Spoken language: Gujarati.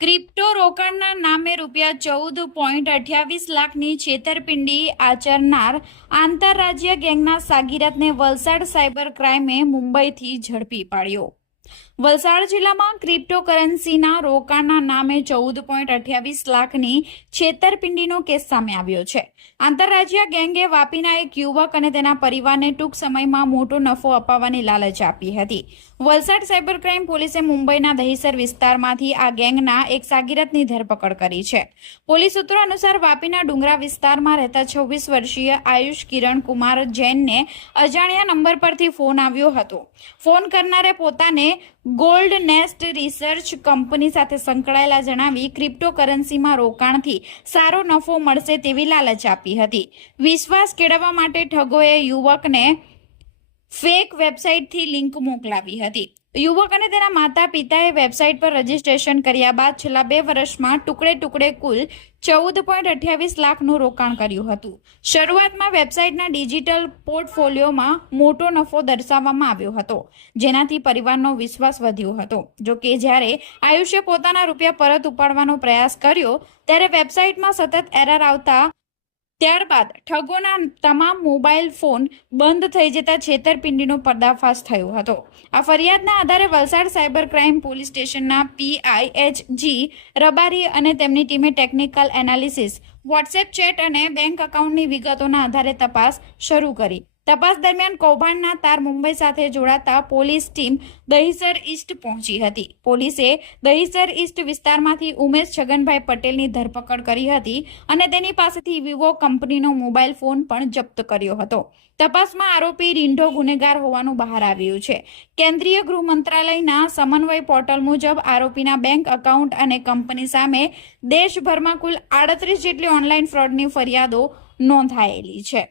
ક્રિપ્ટો રોકાણના નામે ₹14.28 લાખની છેતરપિંડી આચરનાર આંતરરાજ્ય ગેંગના સાગીરતને વલસાડ સાયબર ક્રાઇમે મુંબઈથી ઝડપી પાડ્યો। વલસાડ જિલ્લામાં ક્રિપ્ટોકરન્સીના રોકાણના નામે 14.28 લાખની છેતરપિંડીનો કેસ સામે આવ્યો છે। આંતરરાજ્ય ગેંગે વાપીના એક યુવક અને તેના પરિવારને ટૂંક સમયમાં મોટો નફો અપાવવાની લાલચ આપી હતી। વલસાડ સાયબર ક્રાઇમ પોલીસે મુંબઈના દહીસર વિસ્તારમાંથી આ ગેંગના એક સાગીરતની ધરપકડ કરી છે। પોલીસ સૂત્રો અનુસાર વાપીના ડુંગરા વિસ્તારમાં રહેતા 26 વર્ષીય આયુષ કિરણ કુમાર જૈનને અજાણ્યા નંબર પરથી ફોન આવ્યો હતો। ફોન કરનારે પોતાને ગોલ્ડ નેસ્ટ રિસર્ચ કંપની સાથે સંકળાયેલા જણાવી ક્રિપ્ટોકરન્સીમાં રોકાણથી સારો નફો મળશે તેવી લાલચ આપી હતી। વિશ્વાસ કેળવવા માટે ઠગોએ યુવકને ફેક વેબસાઇટથી લિંક મોકલાવી હતી। યુવક અને તેના માતા પિતાએ વેબસાઇટ પર રજીસ્ટ્રેશન કર્યા બાદ છેલ્લા 2 વર્ષમાં ટુકડે કુલ 14.28 લાખનું રોકાણ કર્યું હતું। શરૂઆતમાં વેબસાઇટના ડિજિટલ પોર્ટફોલિયોમાં મોટો નફો દર્શાવવામાં આવ્યો હતો, જેનાથી પરિવારનો વિશ્વાસ વધ્યો હતો। જો કે જ્યારે આયુષે પોતાના રૂપિયા પરત ઉપાડવાનો પ્રયાસ કર્યો ત્યારે વેબસાઇટમાં સતત એરર આવતા ત્યારબાદ ઠગોના તમામ મોબાઈલ ફોન બંધ થઈ જતા છેતરપિંડીનો પર્દાફાશ થયો હતો। આ ફરિયાદના આધારે વલસાડ સાયબર ક્રાઇમ પોલીસ સ્ટેશનના PIHG રબારી અને તેમની ટીમે ટેકનિકલ એનાલિસિસ, વોટ્સએપ ચેટ અને બેંક એકાઉન્ટની વિગતોના આધારે તપાસ શરૂ કરી। તપાસ દરમિયાન કૌભાંડના તાર મુંબઈ સાથે જોડાતા પોલીસ ટીમ દહીસર ઈસ્ટ પહોંચી હતી। પોલીસે દહીસર ઈસ્ટ વિસ્તારમાંથી ઉમેશ છગનભાઈ પટેલની ધરપકડ કરી હતી અને તેની પાસેથી વિવો કંપનીનો મોબાઈલ ફોન પણ જપ્ત કર્યો હતો। તપાસમાં આરોપી રીંઢો ગુનેગાર હોવાનું બહાર આવ્યું છે। કેન્દ્રીય ગૃહ મંત્રાલયના સમન્વય પોર્ટલ મુજબ આરોપીના બેંક એકાઉન્ટ અને કંપની સામે દેશભરમાં કુલ 38 જેટલી ઓનલાઈન ફ્રોડની ફરિયાદો નોંધાયેલી છે।